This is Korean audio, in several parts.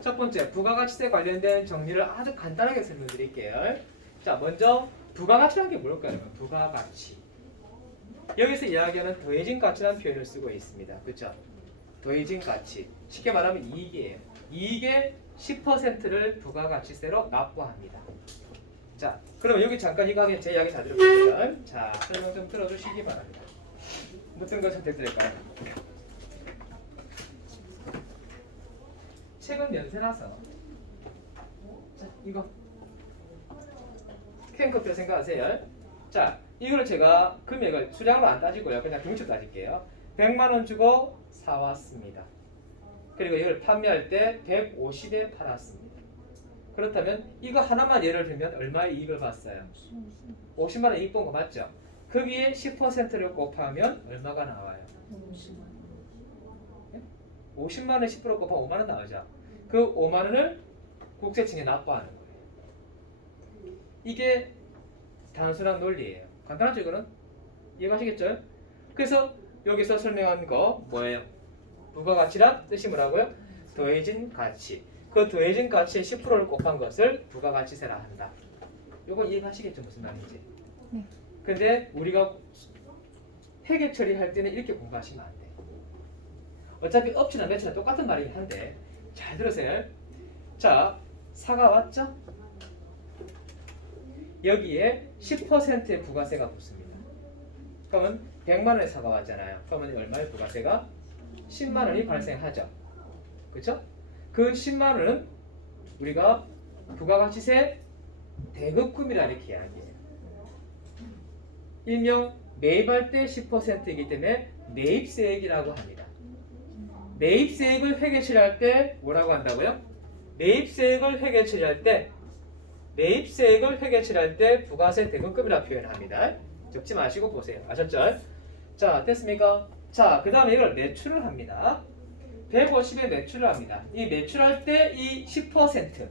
첫 번째, 부가가치세 관련된 정리를 아주 간단하게 설명드릴게요. 자, 먼저 부가가치라는 게 뭘까요? 부가가치. 여기서 이야기하는 더해진 가치라는 표현을 쓰고 있습니다. 그렇죠? 더해진 가치. 쉽게 말하면 이익이에요. 이익의 10%를 부가가치세로 납부합니다. 자, 그럼 여기 잠깐 이거 하면 제 이야기 다 들어볼게요. 자, 설명 좀 들어주시기 바랍니다. 무슨 걸 선택드릴까요? 책은 연세라서 자, 이거 캔커피 생각하세요. 자, 이거를 제가 금액을 수량으로 안 따지고요. 그냥 경치로 따질게요. 100만 원 주고 사왔습니다. 그리고 이걸 판매할 때 150에 팔았습니다. 그렇다면 이거 하나만 예를 들면 얼마의 이익을 봤어요? 50만 원 이익 본 거 맞죠? 거기에 10%를 곱하면 얼마가 나와요? 50만 원에 10% 곱하면 5만 원 나오죠. 그 5만 원을 국세청에 납부하는 거예요. 이게 단순한 논리예요. 간단하죠, 이거는? 이해가시겠죠? 그래서 여기서 설명한 거 뭐예요? 부가가치란 뜻이 뭐라고요? 더해진 가치. 그 더해진 가치의 10%를 곱한 것을 부가가치세라 한다. 이거 이해가시겠죠? 무슨 말인지? 네. 근데 우리가 회계 처리할 때는 이렇게 공부하시면 안 돼요. 어차피 업체나 매체나 똑같은 말이긴 한데 잘 들으세요. 자, 사가 왔죠? 여기에 10%의 부가세가 붙습니다. 그러면 100만 원의 사가 왔잖아요. 그러면 얼마의 부가세가? 10만 원이 발생하죠. 그렇죠? 그 10만 원은 우리가 부가가치세 대급금이라 이렇게 이야기해요. 일명 매입할 때 10%이기 때문에 매입세액이라고 합니다. 매입세액을 회계 처리할 때 뭐라고 한다고요? 매입세액을 회계 처리할 때 부가세 대급금이라 표현합니다. 적지 마시고 보세요. 아셨죠? 자, 됐습니까? 자, 그 다음에 이걸 매출을 합니다. 150에 매출을 합니다. 이 매출할 때 이 10%,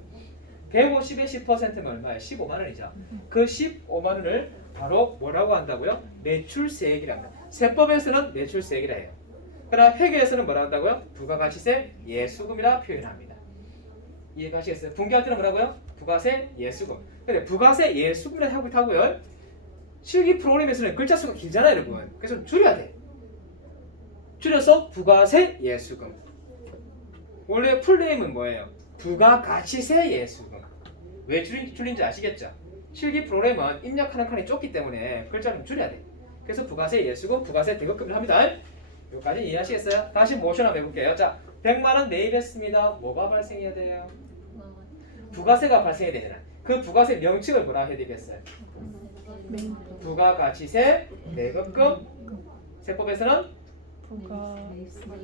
150의 10%면 얼마예요? 15만 원이죠. 그 15만 원을 바로 뭐라고 한다고요? 매출세액이랍니다. 세법에서는 매출세액이라 해요. 그러나 회계에서는 뭐라 한다고요? 부가가치세 예수금이라 표현합니다. 이해가시겠어요? 분기할 때는 뭐라고요? 부가세 예수금. 근데 부가세 예수금이라 하고요. 실기 프로그램에서는 글자 수가 길잖아요, 여러분. 그래서 줄여야 돼. 줄여서 부가세 예수금. 원래 풀네임은 뭐예요? 부가가치세 예수금. 왜 줄인지 아시겠죠? 실기 프로그램은 입력하는 칸이 좁기 때문에 글자를 좀 줄여야 돼. 그래서 부가세 예수금, 부가세 대급금을 합니다. 여기까지 이해하시겠어요? 다시 모션 한번 해볼게요. 자, 100만 원 매입했습니다. 뭐가 발생해야 돼요? 부가세가 발생해야 되잖아요. 그 부가세 명칭을 뭐라 해야 되겠어요? 부가가치세 대급금. 세법에서는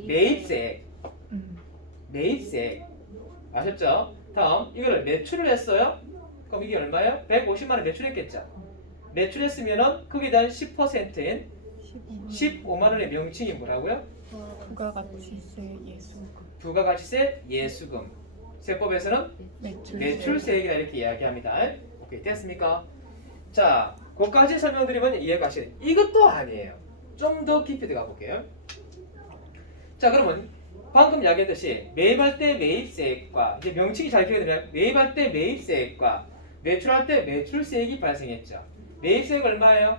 매입세액. 매입세액. 아셨죠? 다음 이거를 매출을 했어요. 그럼 이게 얼마예요? 150만 원 매출했겠죠? 매출했으면은 거기에 대한 10%인 15만 원의 명칭이 뭐라고요? 부가가치세 예수금. 부가가치세 예수금. 세법에서는 매출세액이라 이렇게 이야기합니다. 오케이, 됐습니까? 자, 그것까지 설명드리면 이해가시네. 이것도 아니에요. 좀 더 깊이 들어가 볼게요. 자, 그러면 방금 이야기했듯이 매입할 때 매입세액과 이제 명칭이 잘 기억되면 매입할 때 매입세액과 매출할 때 매출세액이 발생했죠. 매입세액 얼마예요?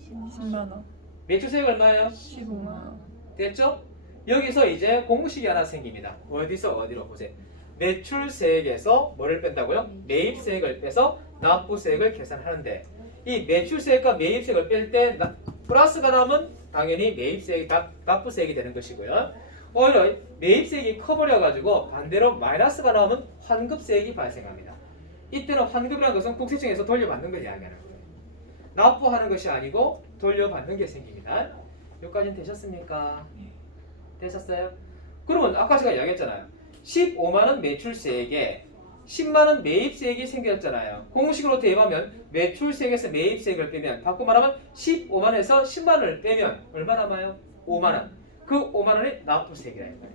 10만 원. 매출세액 얼마예요? 15만 원. 됐죠? 여기서 이제 공식이 하나 생깁니다. 어디서 어디로 보세요. 매출세액에서 뭐를 뺀다고요? 매입세액을 빼서 납부세액을 계산하는데 이 매출세액과 매입세액을 뺄 때 플러스가 나오면 당연히 매입세액이 납부세액이 되는 것이고요. 오히려 매입세액이 커버려가지고 반대로 마이너스가 나오면 환급세액이 발생합니다. 이때는 환급이라는 것은 국세청에서 돌려받는 걸 이야기하는 거예요. 납부하는 것이 아니고 돌려받는 게 생깁니다. 여기까지는 되셨습니까? 되셨어요? 그러면 아까 제가 이야기했잖아요. 15만 원 매출세액에 10만 원 매입세액이 생겼잖아요. 공식으로 대입하면 매출세액에서 매입세액을 빼면 바꿔 말하면 15만 원에서 10만 원을 빼면 얼마 남아요? 5만 원. 그 5만 원이 납부세액이라는 거예요.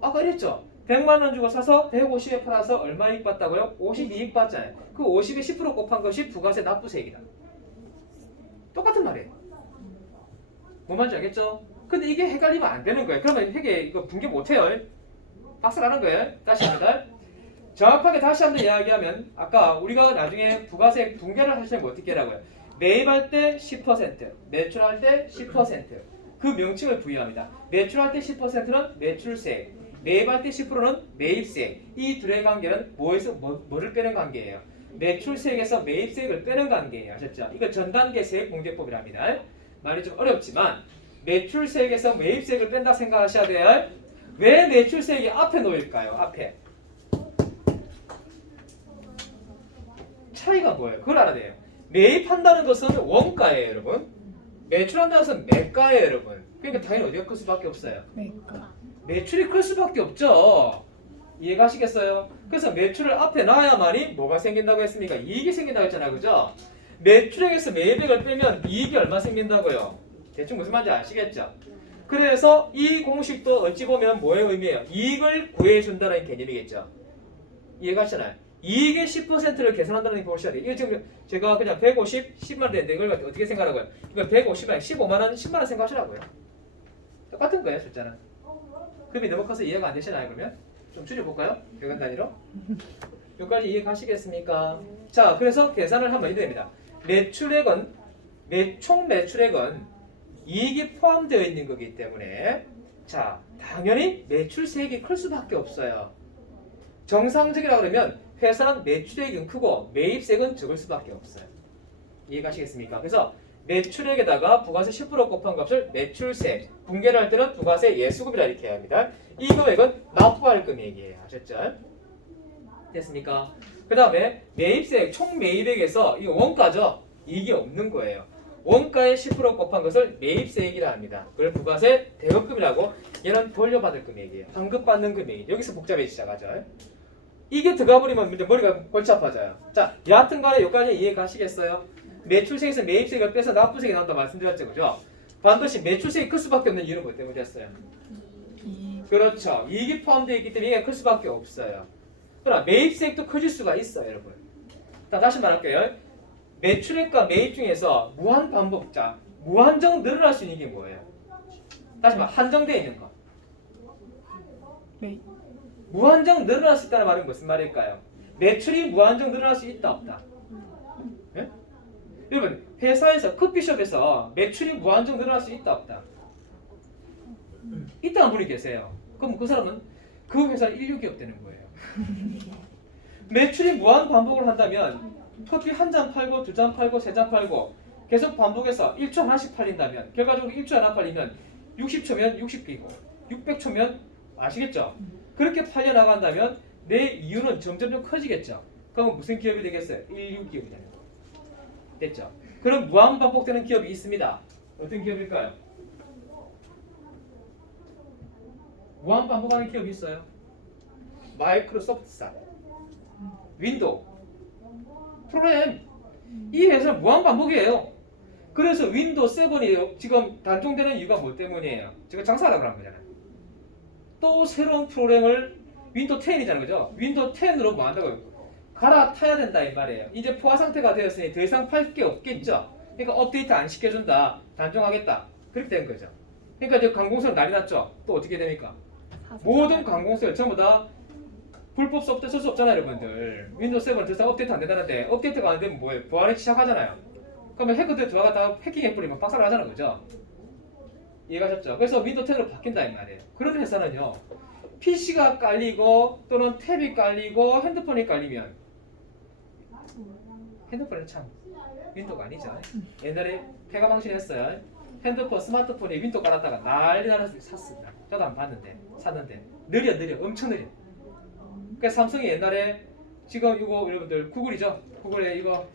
아까 이랬죠? 100만 원 주고 사서 150에 팔아서 얼마 이익 봤다고요? 50 이익 봤잖아요. 그 50에 10% 곱한 것이 부가세 납부세액이다. 똑같은 말이에요. 뭔 말인지 알겠죠? 근데 이게 헷갈리면 안 되는 거예요. 그러면 회계 이거 분개 못 해요. 박살나는 거예요. 다시 합니다. 정확하게 다시 한번 이야기하면 아까 우리가 나중에 부가세 분계를 하시면 어떻게 하라고요? 매입할 때 10%, 매출할 때 10%. 그 명칭을 부여합니다. 매출할 때 10%는 매출세, 매입할 때 10%는 매입세. 이 둘의 관계는 뭐를 빼는 관계예요? 매출세액에서 매입세액을 빼는 관계예요. 아셨죠? 이거 전단계 세액공제법이랍니다. 말이 좀 어렵지만 매출세액에서 매입세액을 뺀다 생각하셔야 돼요. 왜 매출세액이 앞에 놓일까요? 앞에. 차이가 뭐예요? 그걸 알아야 돼요. 매입한다는 것은 원가예요, 여러분. 매출한다는 것은 매가예요, 여러분. 그러니까 당연히 어디가 클 수밖에 없어요. 매가. 매출이 클 수밖에 없죠. 이해가시겠어요? 그래서 매출을 앞에 놔야만이 뭐가 생긴다고 했습니까? 이익이 생긴다고 했잖아요, 그죠? 매출액에서 매입액을 빼면 이익이 얼마 생긴다고요? 대충 무슨 말인지 아시겠죠? 그래서 이 공식도 어찌 보면 뭐의 의미예요? 이익을 구해준다는 개념이겠죠. 이해가시나요? 이익의 10%를 계산한다는 게 보셔야 돼요. 이거 지금 제가 그냥 150, 10만 되는데 이걸 어떻게 생각하라고요? 이거 150만, 15만 원, 10만 원 생각하시라고요. 똑같은 거예요, 숫자는. 급이 너무 커서 이해가 안 되시나요, 그러면? 좀 줄여볼까요? 100원 단위로? 여기까지 이해가시겠습니까? 자, 그래서 계산을 하면 이렇게 됩니다. 매출액은, 총 매출액은 이익이 포함되어 있는 거기 때문에 자, 당연히 매출세액이 클 수밖에 없어요. 정상적이라 그러면 회사는 매출액은 크고 매입세액은 적을 수밖에 없어요. 이해가시겠습니까? 그래서 매출액에다가 부가세 10% 곱한 값을 매출세, 분계를 할 때는 부가세 예수금이라 이렇게 해야 합니다. 이 금액은 납부할 금액이에요. 아셨죠? 됐습니까? 그 다음에 매입세액, 총 매입액에서 이 원가죠. 이익이 없는 거예요. 원가의 10% 곱한 것을 매입세액이라 합니다. 그걸 부가세 대급금이라고, 얘는 돌려받을 금액이에요. 환급받는 금액이. 여기서 복잡해지기 시작하죠. 이게 들어가 버리면 이제 머리가 골치 아파져요. 자, 여하튼 간에 여기까지 이해 가시겠어요? 매출세에서 매입세액을 빼서 납부세액이 나온다 말씀드렸죠, 그죠? 반드시 매출세액이 클 수밖에 없는 이유는 뭐 때문에 됐어요? 그렇죠. 이익이 포함되어 있기 때문에 이게 클 수밖에 없어요. 그러나 매입세액도 커질 수가 있어요, 여러분. 자, 다시 말할게요. 매출액과 매입 중에서 무한 반복자, 무한정 늘어날 수 있는 게 뭐예요? 다시 말 한정되어 있는 거. 매. 무한정 늘어날 수 있다는 말은 무슨 말일까요? 매출이 무한정 늘어날 수 있다 없다? 네? 여러분 회사에서 커피숍에서 매출이 무한정 늘어날 수 있다 없다? 있다는 분이 계세요. 그럼 그 사람은 그 회사 인류기업 되는 거예요. 매출이 무한 반복을 한다면 커피 한 잔 팔고 두 잔 팔고 세 잔 팔고 계속 반복해서 1초 하나씩 팔린다면 결과적으로 1초 하나 팔리면 60초면 60개고 600초면 아시겠죠? 그렇게 팔려나간다면 내 이윤은 점점 커지겠죠. 그럼 무슨 기업이 되겠어요? 인류기업이 되는 거예요. 됐죠? 그럼 무한 반복되는 기업이 있습니다. 어떤 기업일까요? 무한 반복하는 기업이 있어요. 마이크로소프트사, 윈도우, 프로그램. 이 회사는 무한 반복이에요. 그래서 윈도우 7이 지금 단종되는 이유가 뭐 때문이에요? 제가 장사하라고 한 거잖아요. 또 새로운 프로그램을 윈도우 10이잖아요, 그죠? 윈도우 10으로 뭐 한다고요? 갈아타야 된다 이 말이에요. 이제 포화 상태가 되었으니 더 이상 팔 게 없겠죠. 그러니까 업데이트 안 시켜준다, 단종하겠다, 그렇게 된 거죠. 그러니까 이제 관공서는 난리 났죠. 또 어떻게 됩니까? 모든 관공서를 전부 다 불법 소프트웨어 쓸 수 없잖아요, 여러분들. 윈도우 7은 더 이상 업데이트 안 된다는데 업데이트가 안 되면 뭐예요? 보안하기 시작하잖아요. 그러면 해커들 들어가다 해킹해버리면 박살나잖아요, 그죠? 이해가셨죠? 그래서 윈도우 10으로 바뀐다 이 말이에요. 그런 회사는요, PC가 깔리고 또는 탭이 깔리고 핸드폰이 깔리면, 핸드폰은 참 윈도우가 아니죠. 옛날에 폐가망신 했어요. 핸드폰, 스마트폰에 윈도우 깔았다가 난리 나서 샀습니다. 저도 안 봤는데 샀는데 느려 엄청 느려. 그러니까 삼성이 옛날에 지금 이거 여러분들 구글이죠. 구글에 이거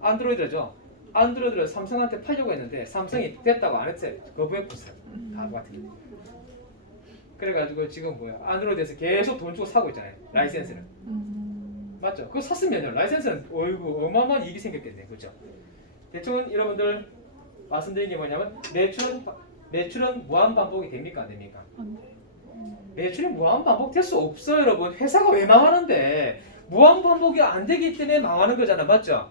안드로이드죠. 안드로이드를 삼성한테 팔려고 했는데 삼성이 됐다고 안 했어요. 거부했었어요. 바보 같은 게. 그래가지고 지금 뭐야? 안드로이드에서 계속 돈 주고 사고 있잖아요. 라이센스를. 맞죠? 그거 샀으면요. 라이센스는 어이구 어마어마한 이익이 생겼겠네. 그렇죠? 대충 여러분들 말씀드린 게 뭐냐면 매출은 무한 반복이 됩니까? 안 됩니까? 안 돼. 매출이 무한 반복 될 수 없어요, 여러분. 회사가 왜 망하는데? 무한 반복이 안 되기 때문에 망하는 거잖아, 맞죠?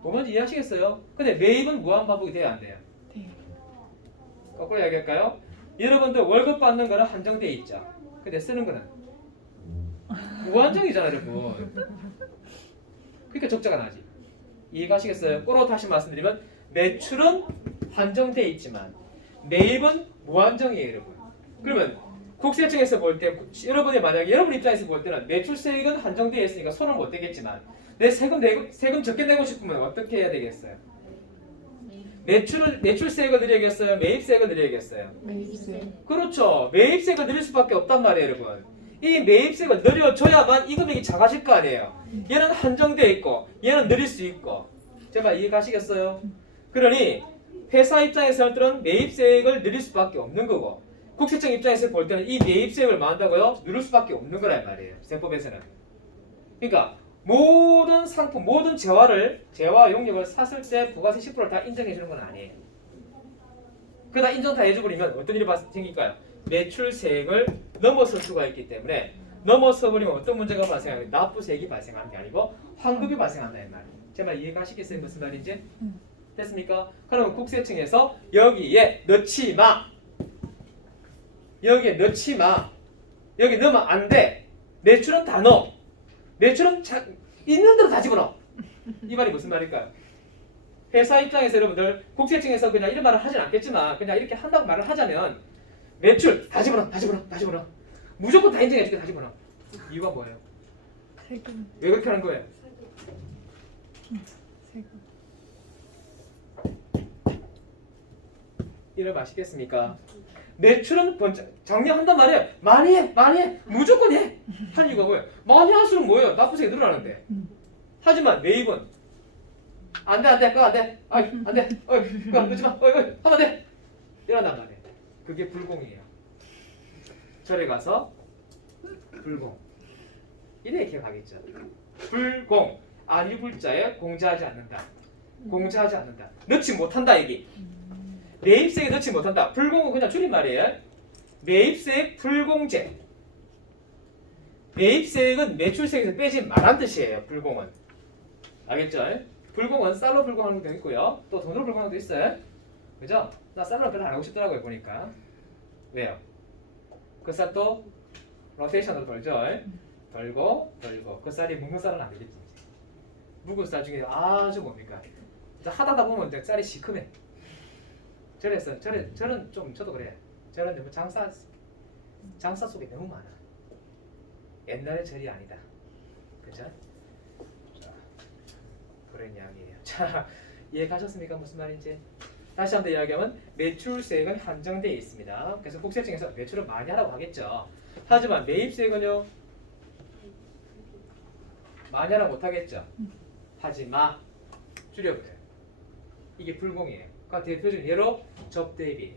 뭔지 이해하시겠어요? 근데 매입은 무한 반복이 돼야 안 돼요? 네. 거꾸로 이야기할까요? 여러분들 월급 받는 거는 한정돼 있죠. 근데 쓰는 거는 무한정이잖아 여러분. 그러니까 적자가 나지. 이해가시겠어요? 꼬로 다시 말씀드리면 매출은 한정돼 있지만 매입은 무한정이에요 여러분. 그러면 국세청에서 볼 때 여러분이 만약에 여러분 입장에서 볼 때는 매출세액은 한정되어 있으니까 손은 못 대겠지만 내 세금 적게 내고 싶으면 어떻게 해야 되겠어요? 매출세액을 늘려야겠어요? 매입세액을 늘려야겠어요? 매입세. 그렇죠. 매입세액을 늘릴 수밖에 없단 말이에요 여러분. 이 매입세액을 늘려줘야만 이 금액이 작아질 거 아니에요. 얘는 한정되어 있고 얘는 늘릴 수 있고. 제발 이해가시겠어요? 그러니 회사 입장에서는 매입세액을 늘릴 수밖에 없는 거고 국세청 입장에서 볼 때는 이 매입세액을 뭐 한다고요? 누를 수밖에 없는 거란 말이에요. 세법에서는. 그러니까 모든 상품, 모든 재화 용역을 샀을 때 부가세 10%를 다 인정해 주는 건 아니에요. 그러다 인정 다 해줘버리면 어떤 일이 생길까요? 매출세액을 넘어설 수가 있기 때문에 넘어서 버리면 어떤 문제가 발생하게 납부세액이 발생하는 게 아니고 환급이 발생한다는 말이에요. 제 말 이해가시겠어요? 무슨 말인지? 됐습니까? 그러면 국세청에서 여기에 넣지 마. 여기에 넣지 마. 여기 넣으면 안 돼. 매출은 다 넣어. 매출은 있는 대로 다 집어넣어. 이 말이 무슨 말일까요? 회사 입장에서 여러분들 국세청에서 그냥 이런 말을 하진 않겠지만 그냥 이렇게 한다고 말을 하자면 매출 다 집어넣어. 다 집어넣어. 다 집어넣어. 무조건 다 인정해줄게. 다 집어넣어. 이유가 뭐예요? 세금. 왜 그렇게 하는 거예요? 세금. 이를 마시겠습니까? 매출은 정리한단 말이에요. 많이 해, 많이 해, 무조건 해. 한 이유가 뭐예요? 많이 할수록 뭐예요? 납부세가 늘어나는데. 하지만 매입은 안 돼, 안 돼, 그거 안 돼, 아이, 안 돼, 그거 넣지 마, 하면 안 돼. 이런단 말이에요. 그게 불공이에요. 절에 가서 불공. 이래 기억하겠죠. 불공. 아니불자에 공제하지 않는다. 공제하지 않는다. 넣지 못한다 얘기. 매입세에 넣지 못한다. 불공은 그냥 줄임말이에요. 매입세액 불공제. 매입세액은 매출세액에서 빼지 말란 뜻이에요. 불공은. 알겠죠? 불공은 쌀로 불공하는 것도 있고요. 또 돈으로 불공하는 것도 있어요. 그죠? 나 쌀로 별로 안 하고 싶더라고요. 보니까. 왜요? 그 쌀 또 로테이션으로 돌죠. 돌고 그 쌀이 묵는 쌀은 안 되겠지. 묵은 쌀 중에 아주 뭡니까? 하다가 보면 이제 쌀이 시큼해. 저는 좀 저도 그래요. 저는 좀 장사 속에 너무 많아. 옛날의 절이 아니다. 그죠? 자, 그런 이야기예요. 자, 이해 가셨습니까? 무슨 말인지? 다시 한번 이야기하면 매출세액은 한정되어 있습니다. 그래서 국세청에서 매출을 많이 하라고 하겠죠. 하지만 매입세액은요 많이 하라고 못하겠죠. 하지 마. 줄여버려요. 이게 불공이에요. 그러니까 대표적인 예로 접대비예요.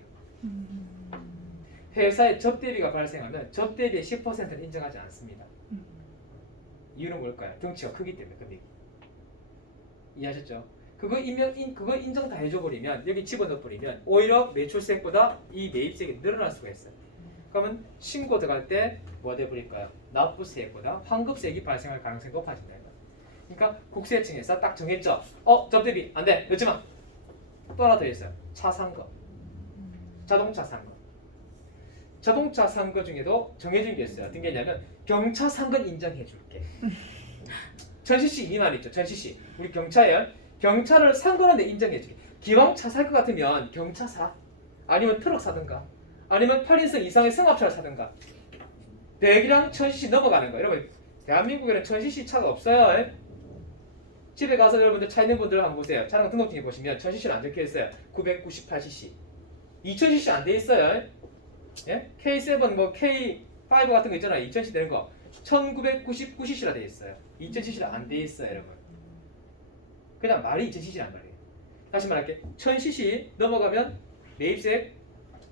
회사에 접대비가 발생하면 접대비의 10%는 인정하지 않습니다. 이유는 뭘까요? 덩치가 크기 때문에 금액이. 이해하셨죠? 그거 인정 다 해줘버리면 여기 집어넣어버리면 오히려 매출세액보다 이 매입세액이 늘어날 수가 있어요. 그러면 신고 들어갈 때 뭐가 돼버릴까요? 납부세액보다 환급세액이 발생할 가능성이 높아진다. 그러니까 국세청에서 딱 정했죠. 접대비 안 돼. 넣지 마. 또 하나 더 있어요. 차 산 거. 자동차 산 거. 자동차 산 거 중에도 정해진 게 있어요. 어떤 게 있냐면 경차 산 건 인정해 줄게. 전시씨 이 말 있죠. 전시씨. 우리 경차예요. 경차를 산 거는 내 인정해 줄게. 기왕 차 살 것 같으면 경차 사. 아니면 트럭 사든가. 아니면 8인승 이상의 승합차를 사든가. 100이랑 1000cc 넘어가는 거. 여러분 대한민국에는 1000cc 차가 없어요. 집에 가서 여러분들 차 있는 분들 한번 보세요. 차량 등록증에 보시면 1000cc는 안 적혀 있어요. 998cc. 2000cc 안 돼 있어요. 예? K7 뭐 K5 같은 거 있잖아요. 2000cc 되는 거. 1999cc라 돼 있어요. 2000cc라 안 돼 있어요, 여러분. 그냥 말이 2000cc란 말이에요. 다시 말할게. 1000cc 넘어가면 매입세액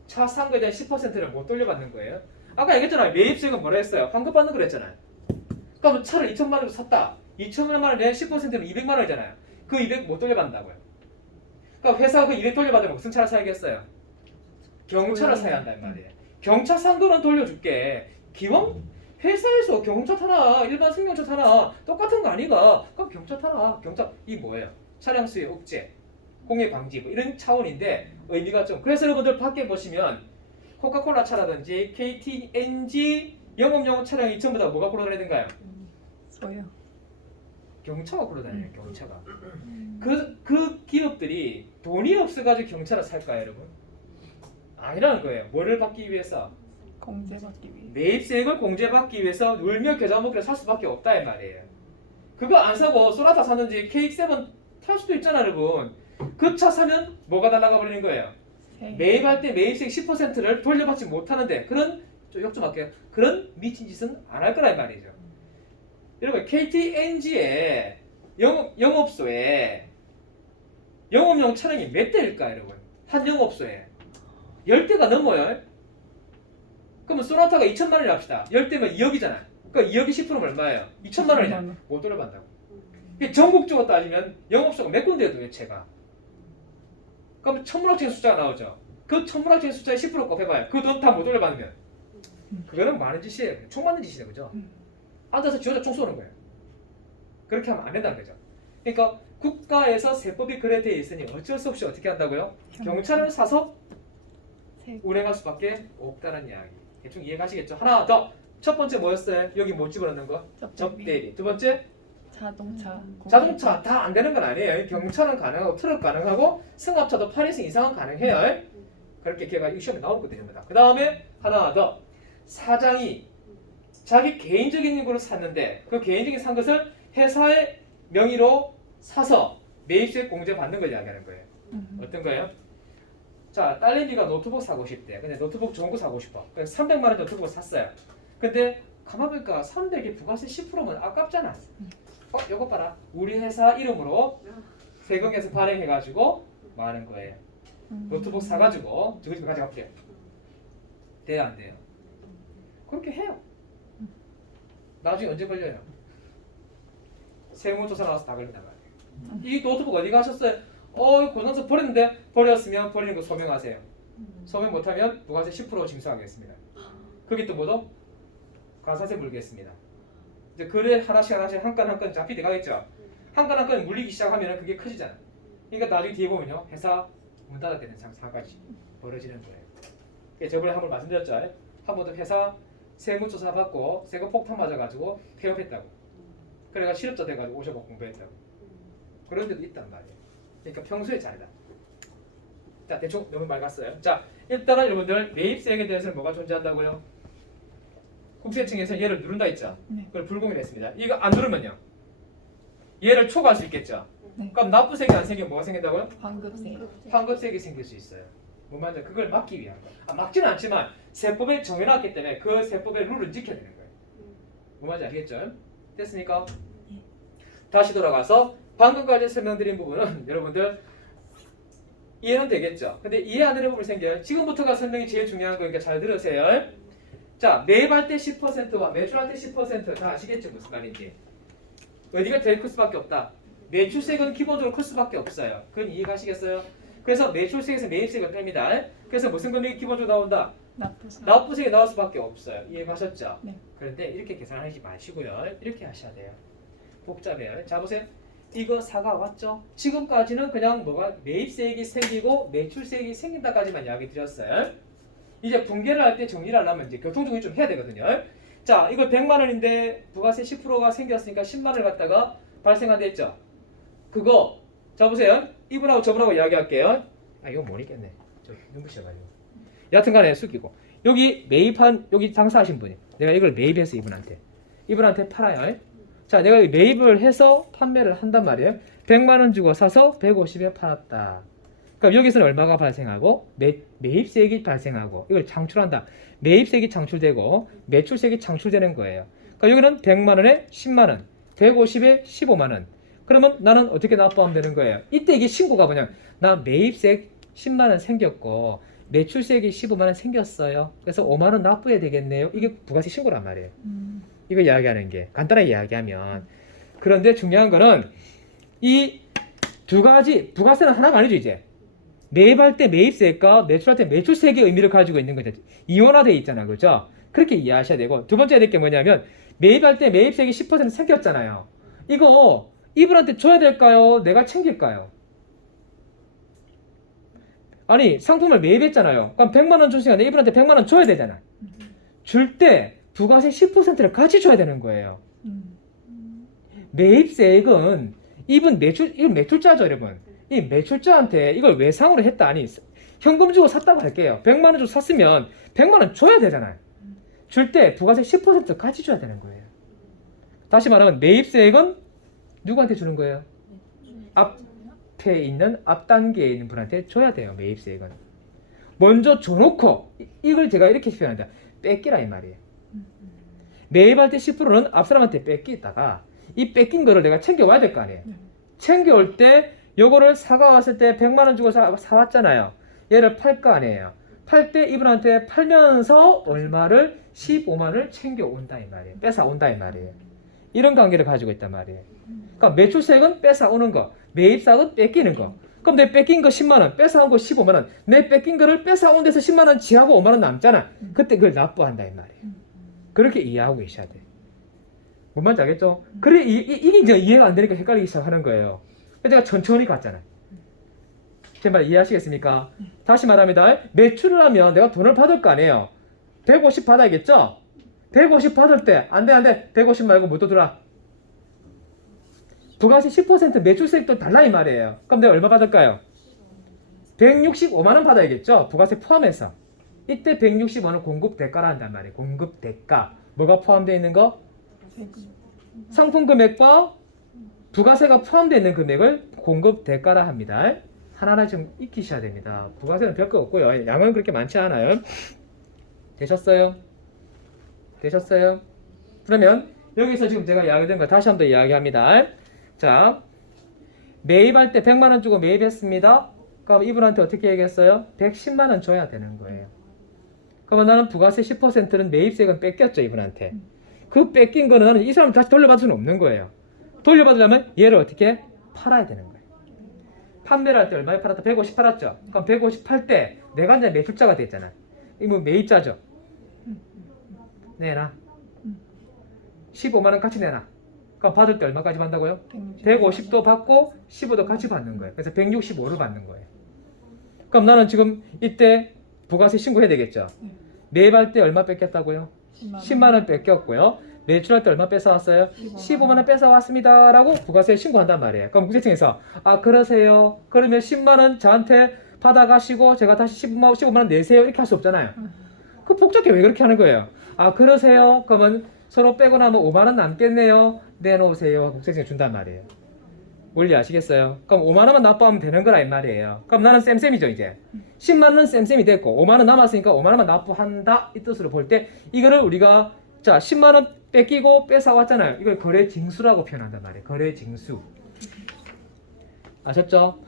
차 산 거에 대한 10%를 못 돌려받는 거예요. 아까 얘기했잖아요. 매입세액은 뭐라 했어요? 환급받는 거 그랬잖아요. 그러면 차를 2천만 원으로 샀다. 2천만 원에 대한 10%는 200만 원이잖아요. 그 200 못 돌려받는다고요. 그러니까 회사가 그 200 돌려받으면 무슨 차를 사야겠어요? 경차를 사야 한단 말이에요. 경차 산 거는 돌려줄게. 기왕 회사에서 경차 타나 일반 승용차 타나 똑같은 거 아니가? 그럼 경차 타나. 경차 이 뭐예요? 차량 수요 억제, 공해 방지 뭐 이런 차원인데 의미가 좀. 그래서 여러분들 밖에 보시면 코카콜라 차라든지 KT NG 영업용 차량이 전부 다 뭐가 굴러다니는가요? 소요. 경차가 굴러다녀요. 경차가. 그 기업들이 돈이 없어가지고 경차를 살까요, 여러분? 아니라는 거예요. 뭐를 받기 위해서? 공제받기 위해. 매입세액을 공제받기 위해서 울며 겨자 먹기를 살 수밖에 없다 이 말이에요. 그거 안 사고 소나타 사는지 KX7 탈 수도 있잖아, 여러분. 그 차 사면 뭐가 날아가 버리는 거예요? 매입할 때 매입세액 10%를 돌려받지 못하는데 그런 좀 할게요. 그런 미친 짓은 안 할 거라 이 말이죠. 여러분 KTNG의 영업소에 영업용 차량이 몇 대일까 여러분? 한 영업소에 10대가 넘어요. 그러면 소나타가 2천만 원을 합시다. 10대면 2억이잖아. 그러니까 2억이 10%면 얼마예요? 2천만 원이잖아. 못 돌려받는다고. 이게 전국적으로 따지면 영업소가 몇 군데여도 매체가. 그럼 천문학적인 숫자가 나오죠. 그 천문학적인 숫자의 10% 곱해봐요. 그 돈 다 못 돌려받으면 그거는 많은 짓이에요. 총 맞는 짓이에요. 그죠? 앉아서 지 혼자 총 쏘는 거예요. 그렇게 하면 안 된다는 거죠. 그러니까 국가에서 세법이 그래 돼 있으니 어쩔 수 없이 어떻게 한다고요? 경찰을 사서 운행할 수밖에 없다는 이야기. 대충 이해가시겠죠? 하나 더. 첫 번째 뭐였어요? 여기 못 집어넣는 거? 접대리. 두 번째 자동차 다 안 되는 건 아니에요. 경차는 가능하고 트럭 가능하고 승합차도 8인승 이상은 가능해요. 그렇게 걔가 시험에 나오거든요. 그 다음에 하나 더. 사장이 자기 개인적인 거를 샀는데 그 개인적인 산 것을 회사의 명의로 사서 매입세 공제 받는 걸 이야기하는 거예요. 어떤 거예요? 자, 딸내미가 노트북 사고 싶대. 근데 노트북 좋은 거 사고 싶어. 그래서 300만 원 노트북을 샀어요. 근데 가만 보니까 300에 부가세 10%면 아깝잖아. 요거 봐라. 우리 회사 이름으로 세금에서 발행해가지고 뭐 하는 거예요? 노트북 사가지고 저거 좀 가져갈게요. 돼요, 안 돼요? 그렇게 해요. 나중에 언제 걸려요? 세무조사 나와서 다 걸린단 말이에요. 이 노트북 어디 가셨어요? 고장서 버렸는데 버렸으면 버리는 거 소명하세요. 소명 못하면 부가세 10% 징수하겠습니다. 그게 또 뭐죠? 과세세 물겠습니다. 이제 그래 하나씩 한 건 한 건 잡히 들어가겠죠. 한 건 한 건 물리기 시작하면 그게 커지잖아. 그러니까 나중에 뒤에 보면요, 회사 문 닫아야 되는 상황까지 벌어지는 거예요. 저번에 한번 말씀드렸죠. 한 번도 회사 세무조사 받고 세금 폭탄 맞아가지고 폐업했다고. 그래가 실업자 돼가지고 오셔서 공부했다고. 그런 데도 있단 말이에요. 그러니까 평소에 잘해라. 자, 대충 너무 맑았어요. 자, 일단은 여러분들 매입세액에 대해서는 뭐가 존재한다고요? 국세청에서 얘를 누른다 했죠. 그걸 불공개를 했습니다. 이거 안 누르면요, 얘를 초과할 수 있겠죠. 그럼 납부세액이 안 생기면 뭐가 생긴다고요? 환급세액이 생길 수 있어요. 뭐 말이죠? 그걸 막기 위한 거. 막지는 않지만 세법에 정해놨기 때문에 그 세법의 룰을 지켜야 되는 거예요. 뭐 말인지 아시겠죠? 됐습니까? 다시 돌아가서 방금까지 설명드린 부분은 여러분들 이해는 되겠죠? 근데 이해 안 되는 부분이 생겨요. 지금부터가 설명이 제일 중요한 거니까 잘 들으세요. 자, 매입할 때 10%와 매출할 때 10% 다 아시겠죠? 무슨 말인지. 어디가 제일 클 수밖에 없다. 매출세액은 기본적으로 클 수밖에 없어요. 그건 이해가시겠어요? 그래서 매출세액에서 매입세액을 뺍니다. 그래서 무슨 금액이 기본적으로 나온다? 납부세액이 나올 수밖에 없어요. 이해가셨죠? 네. 그런데 이렇게 계산하지 마시고요. 이렇게 하셔야 돼요. 복잡해요. 자, 보세요. 이거 사가 왔죠? 지금까지는 그냥 뭐가 매입세액이 생기고 매출세액이 생긴다까지만 이야기 드렸어요. 이제 분개를 할 때 정리를 하려면 이제 교통정리 좀 해야 되거든요. 자, 이거 100만 원인데 부가세 10%가 생겼으니까 10만 원을 갖다가 발생한다 했죠? 그거 자 보세요. 이분하고 저분하고 이야기할게요. 이거 못 읽겠네. 저 눈부셔가지고. 여하튼간에 숙이고 여기 매입한 여기 장사하신 분이 내가 이걸 매입해서 이분한테 팔아요. 자, 내가 매입을 해서 판매를 한단 말이에요. 100만 원 주고 사서 150에 팔았다. 그럼 여기서는 얼마가 발생하고 매입세액이 발생하고 이걸 창출한다. 매입세액이 창출되고 매출세액이 창출되는 거예요. 그러니까 여기는 100만 원에 10만 원, 150에 15만 원. 그러면 나는 어떻게 납부하면 되는 거예요? 이때 이게 신고가 뭐냐? 나 매입세액 10만 원 생겼고 매출세액이 15만 원 생겼어요. 그래서 5만 원 납부해야 되겠네요. 이게 부가세 신고란 말이에요. 이거 이야기하는 게 간단하게 이야기하면. 그런데 중요한 거는 이 두 가지 부가세는 하나가 아니죠. 이제 매입할 때 매입세액과 매출할 때 매출세액의 의미를 가지고 있는 거죠. 이원화되어 있잖아요. 그렇죠? 그렇게 이해하셔야 되고, 두 번째 해야 될 게 뭐냐면 매입할 때 매입세액이 10% 생겼잖아요. 이거 이분한테 줘야 될까요? 내가 챙길까요? 아니 상품을 매입했잖아요. 그럼 100만 원 줬으니까 이분한테 100만 원 줘야 되잖아. 줄 때 부가세 10%를 같이 줘야 되는 거예요. 음. 매입세액은 이분 이건 매출자죠, 여러분. 이 매출자한테 이걸 외상으로 했다 아니 현금 주고 샀다고 할게요. 100만 원 주고 샀으면 100만 원 줘야 되잖아요. 줄 때 부가세 10% 같이 줘야 되는 거예요. 다시 말하면 매입세액은 누구한테 주는 거예요? 앞에 있는 앞 단계에 있는 분한테 줘야 돼요. 매입세액은 먼저 줘놓고 이걸 제가 이렇게 표현한다. 뺏기라 이 말이에요. 매입할 때 10%는 앞 사람한테 뺏기다가 이 뺏긴 거를 내가 챙겨와야 될 거 아니에요. 챙겨올 때 요거를 사가 왔을 때 100만 원 주고 사왔잖아요. 얘를 팔 거 아니에요. 팔 때 이분한테 팔면서 얼마를 15만 원을 챙겨온다 이 말이에요. 뺏어온다 이 말이에요. 이런 관계를 가지고 있단 말이에요. 그러니까 매출세액은 뺏어오는 거, 매입사액은 뺏기는 거. 그럼 내 뺏긴 거 10만 원, 뺏어온 거 15만 원. 내 뺏긴 거를 뺏어온 데서 10만 원 지하고 5만 원 남잖아. 그때 그걸 납부한다 이 말이에요. 그렇게 이해하고 계셔야 돼. 뭔 말인지 알겠죠? 그래 이게 이제 이해가 안 되니까 헷갈리기 시작하는 거예요. 그래서 제가 천천히 갔잖아요. 제 말 이해하시겠습니까? 다시 말합니다. 매출을 하면 내가 돈을 받을 거 아니에요. 150 받아야겠죠? 150 받을 때 안돼 150 말고 못 들어라. 부가세 10% 매출세액도 달라 이 말이에요. 그럼 내가 얼마 받을까요? 165만 원 받아야겠죠? 부가세 포함해서. 이때 165만 원 공급 대가라 한단 말이에요. 공급 대가. 뭐가 포함되어 있는 거? 상품 금액과 부가세가 포함되어 있는 금액을 공급 대가라 합니다. 하나하나 좀 익히셔야 됩니다. 부가세는 별거 없고요. 양은 그렇게 많지 않아요. 되셨어요? 되셨어요? 그러면 여기서 지금 제가 이야기된 거 다시 한번 더 이야기합니다. 자, 매입할 때 100만 원 주고 매입했습니다. 그럼 이분한테 어떻게 얘기했어요? 110만 원 줘야 되는 거예요. 그러면 나는 부가세 10%는 매입세액은 뺏겼죠, 이분한테. 그 뺏긴 거는 나는 이 사람 다시 돌려받을 수는 없는 거예요. 돌려받으려면 얘를 어떻게 팔아야 되는 거예요. 판매를 할 때 얼마에 팔았다? 150 팔았죠. 그럼 150 팔 때 내가 이제 매출자가 됐잖아. 이거 매입자죠. 내놔. 15만 원 같이 내놔. 그럼 받을 때 얼마까지 받는다고요? 150도 받고 15도 같이 받는 거예요. 그래서 165를 받는 거예요. 그럼 나는 지금 이때 부가세 신고해야 되겠죠. 매입할 때 얼마 뺏겼다고요? 10만 원 뺏겼고요. 매출할 때 얼마 뺏어왔어요? 15만 원 뺏어왔습니다 라고 부가세 신고한단 말이에요. 그럼 국세청에서 아 그러세요? 그러면 10만 원 저한테 받아가시고 제가 다시 15만 원 내세요 이렇게 할 수 없잖아요. 그 복잡해. 왜 그렇게 하는 거예요? 아 그러세요? 그러면 서로 빼고 나면 5만 원 남겠네요. 내놓으세요. 국세청에 준단 말이에요. 원리 아시겠어요? 그럼 5만 원만 납부하면 되는 거라 이 말이에요. 그럼 나는 쌤쌤이죠 이제. 10만 원은 쌤쌤이 됐고 5만 원 남았으니까 5만 원만 납부한다 이 뜻으로 볼 때 이거를 우리가 자 10만 원 뺏기고 뺏어왔잖아요. 이걸 거래징수라고 표현한단 말이에요. 거래징수. 아셨죠?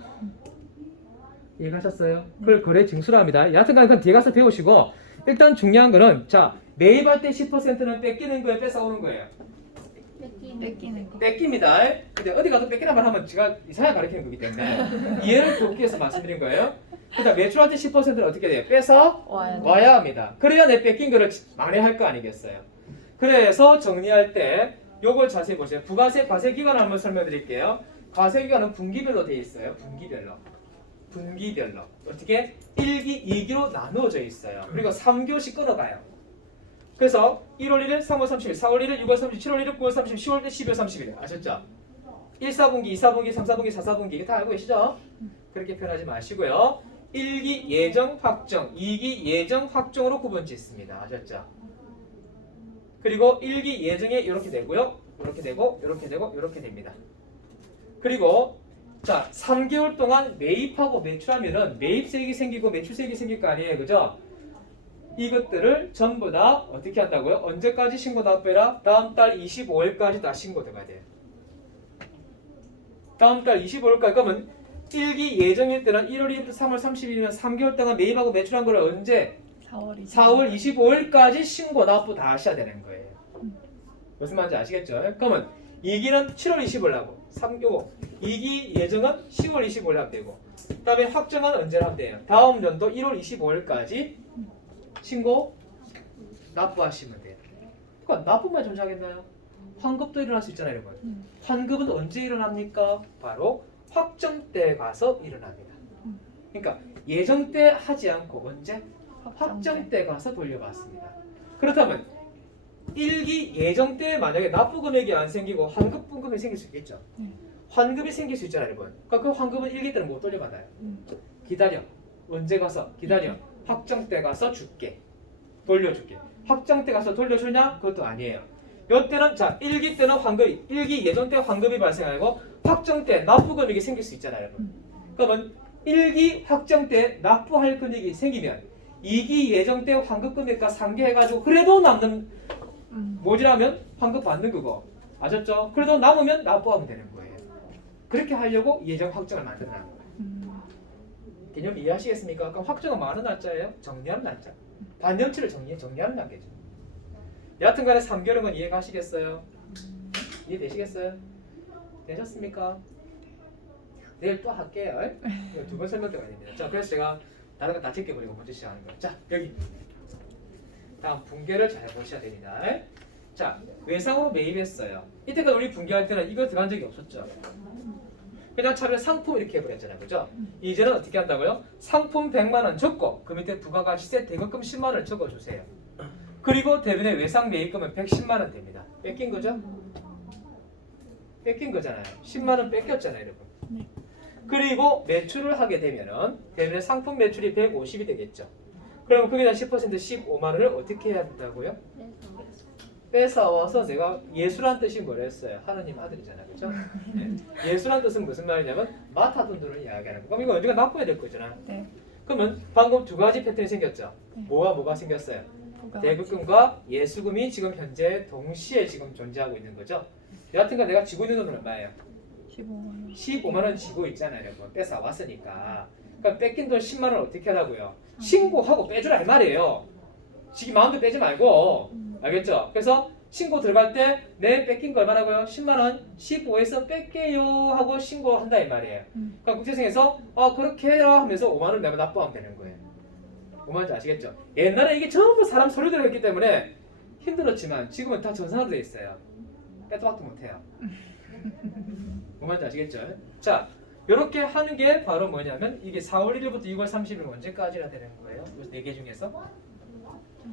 이해가셨어요? 그걸 거래징수라 합니다. 여하튼간 그건 뒤에 가서 배우시고 일단 중요한 거는 자 매입할 때 10%는 뺏기는 거예요, 뺏어오는 거예요? 뺏기는 거. 뺏깁니다. 근데 어디 가도 뺏기란 말 하면 제가 이상하게 가르치는 거기 때문에 이해를 돕기 위해서 말씀드린 거예요. 그러니까 매출할 때 10%는 어떻게 돼요? 뺏어 와야 합니다. 그래야 내 뺏긴 거를 만회할 거 아니겠어요. 그래서 정리할 때 요걸 자세히 보세요. 부가세 과세 기간을 한번 설명드릴게요. 과세 기간은 분기별로 돼 있어요. 분기별로 어떻게 1기, 2기로 나누어져 있어요. 그리고 3교시 끊어가요. 그래서 1월 1일, 3월 30일, 4월 1일, 6월 30일, 7월 1일, 9월 30일, 10월 1일, 12월 30일 아셨죠? 1, 4분기, 2, 4분기, 3, 4분기, 4, 4분기 이거 다 알고 계시죠? 그렇게 표현하지 마시고요. 1기 예정 확정, 2기 예정 확정으로 구분 짓습니다. 아셨죠? 그리고 1기 예정에 이렇게 되고요. 이렇게 되고 이렇게 되고 이렇게 됩니다. 그리고 자 3개월 동안 매입하고 매출하면은 매입세액이 생기고 매출세액이 생길 거 아니에요. 그죠? 이것들을 전부 다 어떻게 한다고요? 언제까지 신고 납부해라? 다음 달 25일까지 다 신고 들어가야 돼요. 다음 달 25일까지 그러면 1기 예정일 때는 1월 1일부터 3월 30일이면 3개월 동안 매입하고 매출한 거를 언제? 4월 25일까지 신고 납부 다 하셔야 되는 거예요. 무슨 말인지 아시겠죠? 그러면 2기는 7월 25일 하고 3교 2기 예정은 10월 25일 하면 되고 그 다음에 확정은 언제 하면 돼요? 다음 연도 1월 25일까지 신고 납부하시면 돼요. 그러니까 납부만 존재하겠나요? 환급도 일어날 수 있잖아요, 여러분. 환급은 언제 일어납니까? 바로 확정 때 가서 일어납니다. 그러니까 예정 때 하지 않고 언제? 확정 때 가서 돌려받습니다. 그렇다면 일기 예정 때 만약에 납부 금액이 안 생기고 환급 분금이 생길 수 있겠죠. 환급이 생길 수 있잖아요, 여러분. 그러니까 그 환급은 일기 때는 못 돌려받아요. 기다려. 언제 가서 기다려. 확정 때 가서 줄게. 돌려줄게. 확정 때 가서 돌려주냐? 그것도 아니에요. 요때는 자 일기 때는 환급이 일기 예정 때 환급이 발생하고 확정 때 납부 금액이 생길 수 있잖아요, 여러분. 그러면 일기 확정 때 납부할 금액이 생기면 2기 예정 때 환급 금액과 상계해가지고 그래도 남는 모자라면 환급 받는 거고 아셨죠? 그래도 남으면 납부하면 되는 거예요. 그렇게 하려고 예정 확정을 만들어낸 거예요. 개념 이해하시겠습니까? 그럼 확정은 많은 날짜예요? 정리하는 날짜. 반년치를 정리하는 단계죠. 여하튼간에 3개월은 건 이해가시겠어요? 이해되시겠어요? 되셨습니까? 내일 또 할게요. 2번 설명 때가 됩니다. 자, 그래서 제가 다른 거 다 제껴버리고 먼저 시작하는 거예요. 자, 여기 다음 분계를 잘 보셔야 됩니다. 자, 외상으로 매입했어요. 이때까지 우리 분계할 때는 이거 들어간 적이 없었죠. 그냥 차라리 상품 이렇게 해버렸잖아요, 그죠? 이제는 어떻게 한다고요? 상품 100만 원 적고 그 밑에 부가가치세 대금금 10만 원을 적어주세요. 그리고 대변의 외상 매입금은 110만 원 됩니다. 뺏긴 거죠? 뺏긴 거잖아요. 10만 원 뺏겼잖아요, 여러분. 네. 그리고 매출을 하게 되면은 대변의 상품 매출이 150이 되겠죠. 그럼 거기다 10% 15만 원을 어떻게 해야 된다고요? 뺏어와서 내가 예수란 뜻이 뭐랬어요? 하느님 아들이잖아요, 그렇죠? 예수란 뜻은 무슨 말이냐면 맡아둔 돈을 이야기하는 거. 그럼 이거 언젠가 납부해야 될 거잖아. 네. 그러면 방금 두 가지 패턴이 생겼죠. 뭐가 생겼어요? 대급금과 예수금이 지금 현재 동시에 지금 존재하고 있는 거죠. 여하튼간 내가 지고 있는 돈은 얼마예요? 15만 원. 15만 원 지고 있잖아요, 여러분. 뺏어 왔으니까. 그럼 뺏긴 돈 10만 원 어떻게 하라고요? 신고하고 빼주라 이 말이에요. 지금 마음대로 빼지 말고. 알겠죠? 그래서 신고 들어갈 때 내 뺏긴 거 얼마라고요? 10만 원 15에서 뺄게요 하고 신고한다 이 말이에요. 그러니까 국세청에서 그렇게 해라 하면서 5만 원 내면 납부하면 되는 거예요. 뭔 말인지 아시겠죠? 옛날에 이게 전부 사람 소리대로 했기 때문에 힘들었지만 지금은 다 전산화로 돼 있어요. 빼도 박도 못해요. 뭔 말인지 아시겠죠? 자, 이렇게 하는 게 바로 뭐냐면 이게 4월 1일부터 6월 30일 언제까지나 되는 거예요? 이 4개 중에서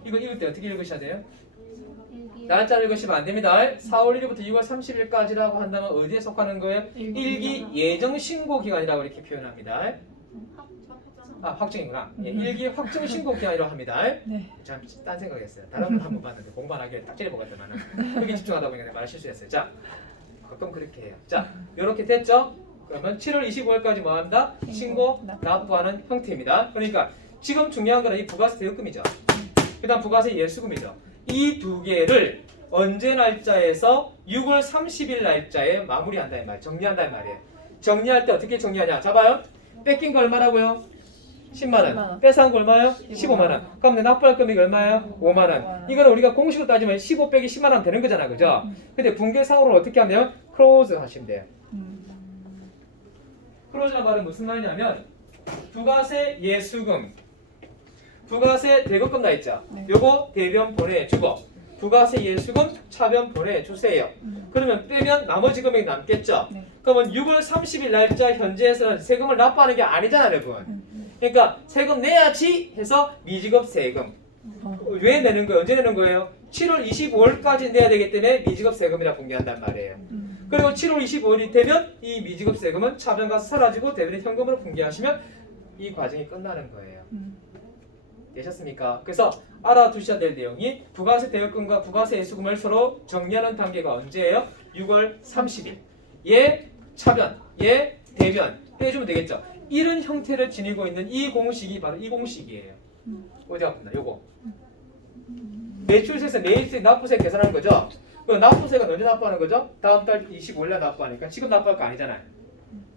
이거 읽을 때 어떻게 읽으셔야 돼요? 날짜를 읽으시면 안 됩니다. 4월 1일부터 6월 30일까지라고 한다면 어디에 속하는 거예요? 일기 예정 신고 기간이라고 이렇게 표현합니다. 확정이구나. 일기 확정 신고 기간이라고 합니다. 네. 참 딴 생각했어요. 다른 분 한 번 봤는데 공부 안 하길래 딱 찌려먹었더만은 거기 집중하다 보니까 말 실수했어요. 자, 가끔 그렇게 해요. 자, 이렇게 됐죠? 그러면 7월 25일까지 뭐 한다? 신고 납부하는 형태입니다. 그러니까 지금 중요한 거는 이 부가세 대여금이죠. 그다음 부가세 예수금이죠. 이 두 개를 언제 날짜에서 6월 30일 날짜에 마무리한다 이 말, 정리한다 이 말이에요. 정리할 때 어떻게 정리하냐? 잡아요. 뺏긴 거 얼마라고요? 10만 원. 뺏어온 거 얼마요? 15만 원. 그럼 내 납부할 금액이 얼마예요? 5만 원. 이거는 우리가 공식으로 따지면 15 빼기 10만 원 되는 거잖아, 그죠? 근데 분계상으로는 어떻게 하면 클로즈 하시면 돼요. 클로즈란 말은 무슨 말이냐면 부가세 예수금, 부가세 대급금 나 있죠. 네. 요거 대변 보내주고 부가세 예수금 차변 보내주세요. 그러면 빼면 나머지 금액이 남겠죠. 네. 그러면 6월 30일 날짜 현재에서는 세금을 납부하는 게 아니잖아요, 여러분. 그러니까 세금 내야지 해서 미지급 세금. 왜 내는 거예요? 언제 내는 거예요? 7월 25일까지 내야 되기 때문에 미지급 세금이라 공개한단 말이에요. 그리고 7월 25일이 되면 이 미지급 세금은 차변가서 사라지고 대변인 현금으로 분개하시면 이 과정이 끝나는 거예요. 되셨습니까? 그래서 알아두셔야 될 내용이 부가세 대여금과 부가세 예수금을 서로 정리하는 단계가 언제예요? 6월 30일. 얘 차변, 얘 대변 빼주면 되겠죠. 이런 형태를 지니고 있는 이 공식이 바로 이 공식이에요. 어디 아픈다? 요거. 매출세에서 매입세, 납부세 계산하는 거죠. 그 납부세가 언제 납부하는 거죠? 다음 달 25일날 납부하니까 지금 납부할 거 아니잖아요.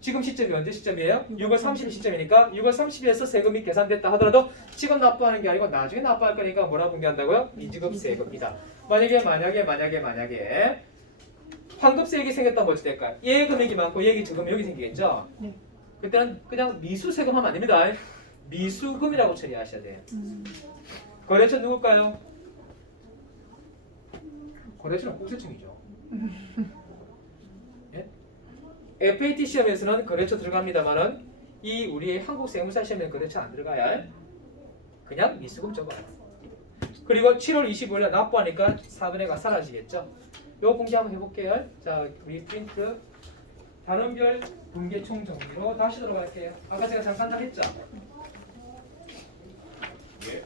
지금 시점이 언제 시점이에요? 6월 30일 시점이니까 6월 30일에서 세금이 계산됐다 하더라도 지금 납부하는 게 아니고 나중에 납부할 거니까 뭐라 분개한다고요? 미지급 세금이다. 만약에 환급세액이 생겼다면 어찌 될까요? 얘 금액이 많고 얘 적으면 여기 생기겠죠? 네. 그때는 그냥 미수세금 하면 안 됩니다. 미수금이라고 처리하셔야 돼요. 거래처 누굴까요? 거래처는 국세청이죠. 예? FAT 시험에서는 거래처 들어갑니다만은 이 우리 한국 세무사 시험에는 거래처 안 들어가야 그냥 미수금 적어요. 그리고 7월 25일에 납부하니까 4분의 1가 사라지겠죠. 요 공개 한번 해볼게요. 자, 우리 프린트 단원별 분계 총 정리로 다시 들어갈게요. 아까 제가 잠깐 다 했죠. 예.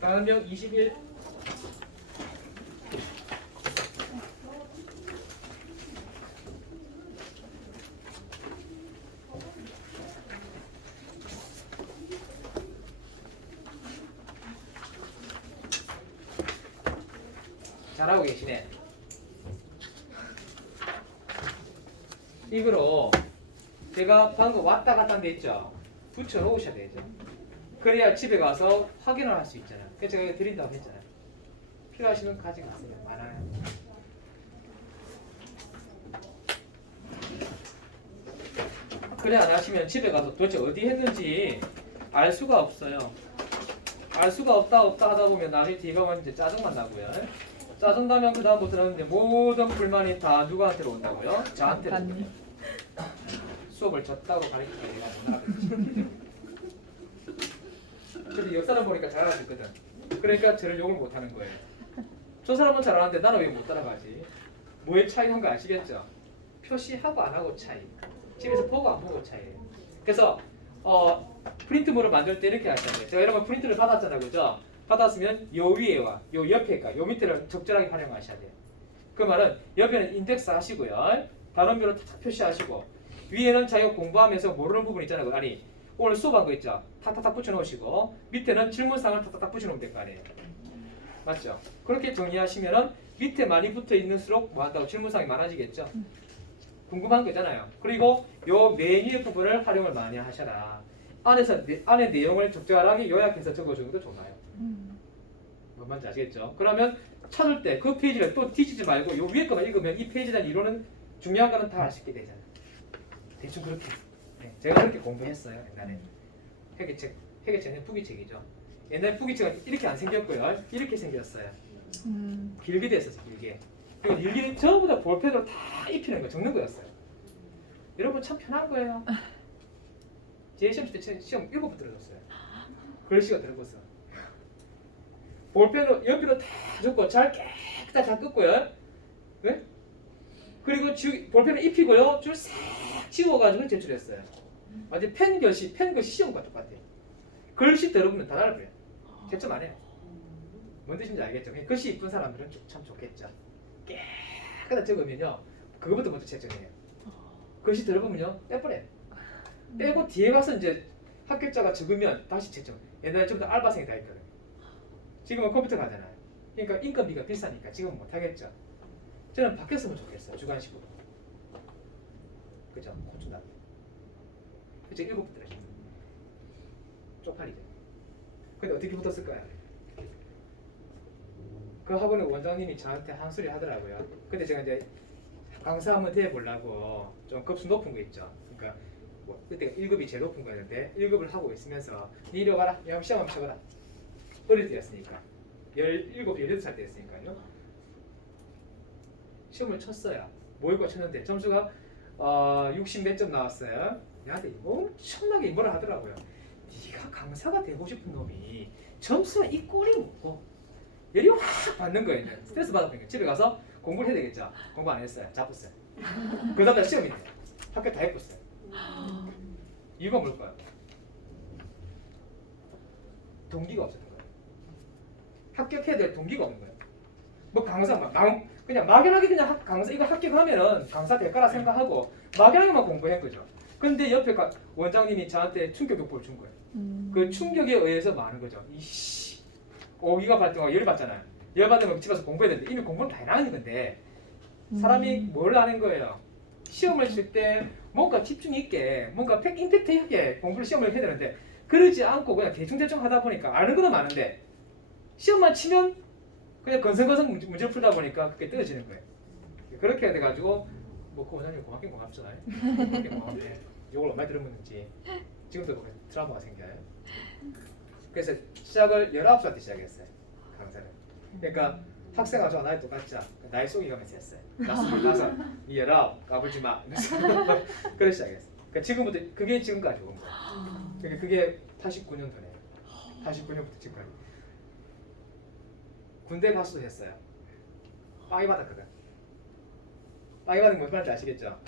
단원별 21 잘하고 계시네. 이거로 제가 방금 왔다 갔다 한 데 있죠. 붙여 놓으셔야 되죠. 그래야 집에 가서 확인을 할 수 있잖아요. 그래서 제가 드린다고 했잖아요. 필요하시면 가져가세요. 많아요. 그래 안 하시면 집에 가서 도대체 어디 했는지 알 수가 없어요. 알 수가 없다 하다 보면 나중에 뒤가 가면 이제 짜증만 나고요. 짜증나면 그 다음부터는 이제 모든 불만이 다 누구한테로 온다고요? 저한테로. 반님. 수업을 졌다고 가르치니까 내가 못 알아듣지. 근데 옆 사람 보니까 잘 알아듣거든. 그러니까 저를 욕을 못 하는 거예요. 저 사람은 잘하는데 나는 왜 못 따라가지? 뭐의 차이인 거 아시겠죠? 표시하고 안 하고 차이. 집에서 보고 안 보고 차이예요. 그래서 프린트물을 만들 때 이렇게 하셔야 돼요. 제가 여러분 프린트를 받았잖아요, 그죠? 받았으면 요 위에와 요 옆에가 요 밑에를 적절하게 활용하셔야 돼요. 그 말은 옆에는 인덱스 하시고요, 단원별로 탁탁 표시하시고, 위에는 자기가 공부하면서 모르는 부분 있잖아요. 아니 오늘 수업한 거 있죠? 탁탁탁 붙여놓으시고 밑에는 질문사항을 탁탁탁 붙여놓으면 될 거 아니에요. 맞죠? 그렇게 정리하시면은 밑에 많이 붙어 있는수록 뭐 한다고 질문사항이 많아지겠죠? 궁금한 거잖아요. 그리고 요 메뉴의 부분을 활용을 많이 하셔라. 안에 내용을 적절하게 요약해서 적어주는 것도 좋아요. 뭔 말인지 아시겠죠? 그러면 찾을 때 그 페이지를 또 뒤지지 말고 요 위에 거만 읽으면 이 페이지에 대한 이론은 중요한 거는 다 알 수 있게 되잖아요. 대충 그렇게. 네, 제가 그렇게 공부했어요 옛날에. 회계책은 부기책이죠. 옛날 부기책은 이렇게 안 생겼고요. 이렇게 생겼어요. 길게 됐었어요. 길게. 그리고 일기는 전부 다 볼펜으로 다 입히는 거 적는 거였어요. 여러분 참 편한 거예요. 제 시험 때 시험 7번 들어줬어요. 글씨가 들어갔어. 볼펜으로 연필로 다 적고 잘 깨끗하게 잘 긋고요. 네? 그리고 볼펜을 입히고요. 줄 싹 지워가지고 제출했어요. 완전 펜글씨 시험과 똑같아요. 글씨 들어보면 다 달라요. 채점 안 해요. 뭔 뜻인지 알겠죠? 글씨 이쁜 사람들은 참 좋겠죠. 깨끗하게 적으면요, 그거부터 먼저 채점해요. 글씨 들어보면요, 떼버려요. 빼고 뒤에 가서 이제 합격자가 적으면 다시 채점. 옛날에 좀 더 알바생이 다 있거든요. 지금은 컴퓨터가 하잖아요. 그러니까 인건비가 비싸니까 지금은 못하겠죠. 저는 바뀌었으면 좋겠어요. 주관식으로. 그죠? 고추나무. 그죠? 7분 들으시면 쪽팔리죠. 근데 어떻게 붙었을까요? 그 학원의 원장님이 저한테 한 소리 하더라고요. 근데 제가 이제 강사 한번 대해보려고 좀 급수 높은 거 있죠. 그러니까 뭐 그때 1급이 제일 높은 거였는데 1급을 하고 있으면서 니 이리 와라. 야, 시험 한번 쳐봐라. 어릴 때였으니까. 17, 18살 때였으니까요. 시험을 쳤어요. 모의고사 쳤는데 점수가 60 몇 점 나왔어요. 나한테 엄청나게 뭐라 하더라고요. 네가 강사가 되고 싶은 놈이 점수가 이 꼴이 먹고 열이 확 받는 거예요. 스트레스 받았으니까 집에 가서 공부를 해야 되겠죠. 공부 안 했어요. 잡았어요. 그 다음날 시험이네. 학교 다 해봤어요. 이유가 뭘까요? 동기가 없었던 거예요. 합격해야 될 동기가 없는 거예요. 뭐 강사 그냥 막연하게 그냥 강사 이거 합격하면은 강사 될 거라 생각하고 막연하게만 공부한 거죠. 근데 옆에 원장님이 저한테 충격 교포를 준 거예요. 그 충격에 의해서 많은 거죠. 이씨, 오기가 발동하고 열 받잖아요. 열 받으면 집에서 공부해야 되는데 이미 공부는 다 해나가는 건데 사람이 뭘 아는 거예요. 시험을 칠 때 뭔가 집중 있게 뭔가 임팩트 있게 공부를 시험을 해야 되는데 그러지 않고 그냥 대충 하다 보니까 아는 거는 많은데 시험만 치면 그냥 건성건성 문제를 풀다 보니까 그게 떨어지는 거예요. 그렇게 돼가지고 뭐 그 원장님 고맙긴 고맙죠. 고맙네. 이걸 얼마나 들으면지 지금도 보면 트라우마가 생겨요. 그래서 시작을 19살 때 시작했어요. 강사를. 그러니까 학생 아주 나이 똑같죠. 나이 속이 가면서 했어요. 나 25, 니 19, 까불지 마. 그래 시작했어. 그러니까 지금부터 그게 지금까지 온 거야. 그러니까 그게 89년도네요. 89년부터 지금까지. 군대 가수도 했어요. 빵이 받았거든. 빵이 받은 게 무슨 말인지 아시겠죠?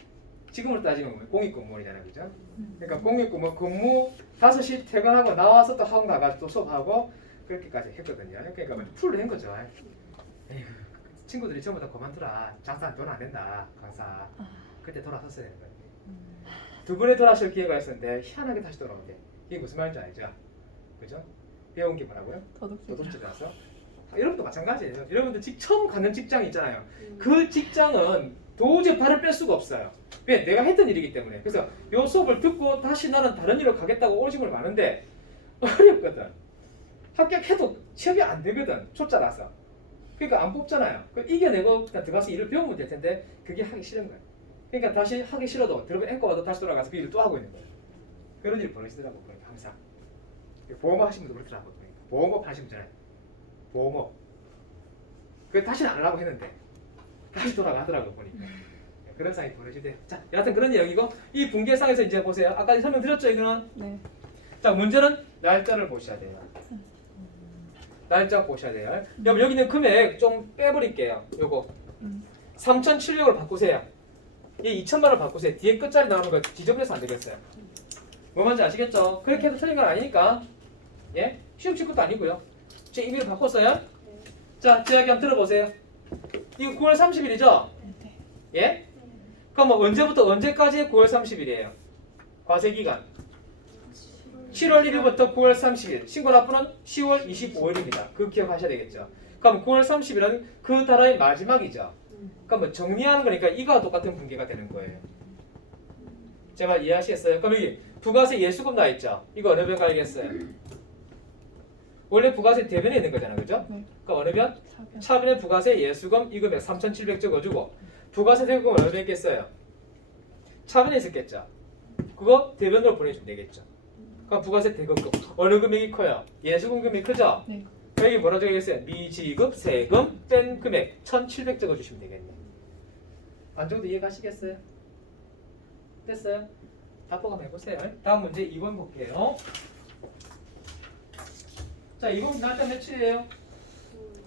지금으로 따지면 공익공무원이잖아요, 그죠? 그러니까 공익공무원 근무 5시 퇴근하고 나와서 또 학원 가가지고 또 수업하고 그렇게까지 했거든요. 그러니까 뭐 풀로 한 거죠. 에휴, 친구들이 전부 다 그만두라. 장사 돈 안 된다, 강사. 그때 돌아섰어야 되는 거예요. 두 번에 돌아설 기회가 있었는데 희한하게 다시 돌아온대. 이게 무슨 말인지 알죠? 그죠? 배운 게 뭐라고요? 도덕질이라서. 여러분도 마찬가지예요. 여러분들 처음 가는 직장이 있잖아요. 그 직장은 도저히 발을 뺄 수가 없어요. 왜? 내가 했던 일이기 때문에. 그래서 요 수업을 듣고 다시 나는 다른 일을 가겠다고 오신 분 많은데 어렵거든. 합격해도 취업이 안 되거든. 초짜라서. 그러니까 안 뽑잖아요. 이겨내고 그냥 들어가서 일을 배우면 될 텐데 그게 하기 싫은 거예요. 그러니까 다시 하기 싫어도 들어가 앵커 와도 다시 돌아가서 그 일을 또 하고 있는 거예요. 그런 일이 벌어지더라고. 그러니까 항상. 보험업 하시는 분도 그렇더라고. 그러니까. 보험업 하시면 전에 보험업. 그 다시는 안 하려고 했는데 다시 돌아가더라고 보니까. 그런 상황이 벌어지대. 자, 여하튼 그런 내용이고 이 분계상에서 이제 보세요. 아까 설명드렸죠, 이거는. 네. 자, 문제는 날짜를 보셔야 돼요. 날짜 보셔야 돼요. 여러분 여기 있는 금액 좀 빼버릴게요. 요거 3,700을 바꾸세요. 이 2천만 원 바꾸세요. 뒤에 끝자리 나오는 거 지저분해서 안 되겠어요. 뭐 말인지 아시겠죠? 그렇게 해도 틀린 건 아니니까. 예? 시험 칠 것도 아니고요. 제 임의를 바꿨어요. 자, 제 이야기 한번 들어보세요. 이거 9월 30일이죠? 네. 예? 그럼 뭐 언제부터 언제까지 9월 30일이에요? 과세 기간. 7월 1일부터 9월 30일. 신고 납부는 10월 25일입니다. 그 기억하셔야 되겠죠. 그럼 9월 30일은 그 달의 마지막이죠. 그럼 뭐 정리하는 거니까 이거와 똑같은 분계가 되는 거예요. 제가 이해하시겠어요? 그럼 여기 부가세 예수금 나 있죠? 이거 어느 변 가야겠어요? 원래 부가세 대변에 있는 거잖아, 그죠? 네. 그럼 어느 변? 사변. 차변의 부가세 예수금 이 금액 3,700 적어주고 부가세 대금은 어느 변 있겠어요? 차변에 있었겠죠? 그거 대변으로 보내주면 되겠죠. 그럼 부가세 대금금 어느 금액이 커요? 예수금 금액이 크죠? 네. 여기 뭐라 적어야겠어요? 미지급 세금 뺀 금액 1,700 적어주시면 되겠네. 안 적어도 이해가시겠어요? 됐어요? 답법 한번 해보세요. 다음 문제 2번 볼게요. 자, 2번 날짜 며칠이에요?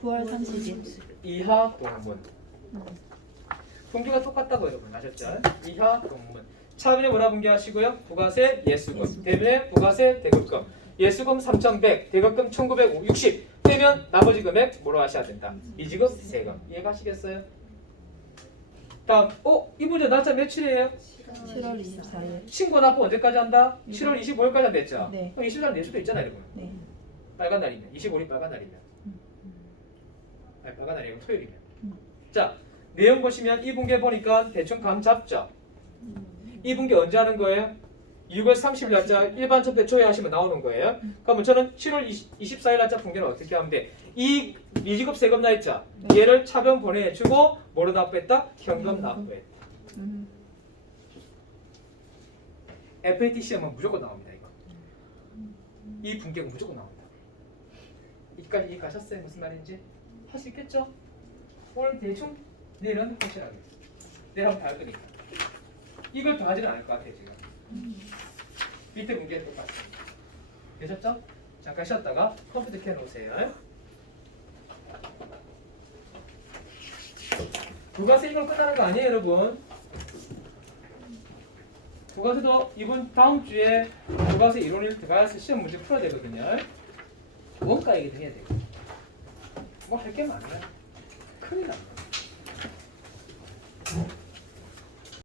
9월 30일. 이하 공문. 분기가 똑같다고 여러분 아셨죠? 이하 공문. 차변에 뭐라 분기하시고요? 부가세 예수금. 대변에 부가세 대금금. 예수금 3,100, 대금금 1,960. 빼면 나머지 금액 뭐로 하셔야 된다? 미지급 세금. 이해가시겠어요? 다음, 이 문제 날짜 며칠이에요? 7월 24일. 신고 납부 언제까지 한다? 7월 25일까지 한다 했죠? 네. 20일 낼 수도 있잖아요, 여러분. 네. 빨간 날이면 25일이 빨간 날이면 아니 빨간 날이 아니고 토요일이면 자 내용 보시면 이 분계 보니까 대충 감 잡죠. 이 분계 언제 하는 거예요? 6월 30일 날짜 일반 접대 초에 하시면 나오는 거예요. 그러면 저는 7월 24일 날짜 분계는 어떻게 하면 돼? 이 미지급 세금 나 있죠? 네. 얘를 차변 보내주고 뭐로 납부했다? 현금 납부했다. FAT 시험은 무조건 나옵니다. 이거 이 분계가 무조건 나옵니다. 이까지 이해가셨어요? 무슨 말인지? 할 수 있겠죠? 오늘 대충 내일은 확실하게 내일 한번 다 할 거니까 이걸 더 하지는 않을 것 같아요 지금. 밑에 문제는 똑같습니다. 되셨죠? 잠깐 쉬었다가 컴퓨터 켜놓으세요. 부가세 이걸 끝나는 거 아니에요 여러분? 부가세도 이번 다음 주에 부가세 이론을 들어가서 시험 문제 풀어야 되거든요. 원가 얘기도 해야 되고 뭐 할 게 많아요. 큰일 납니다.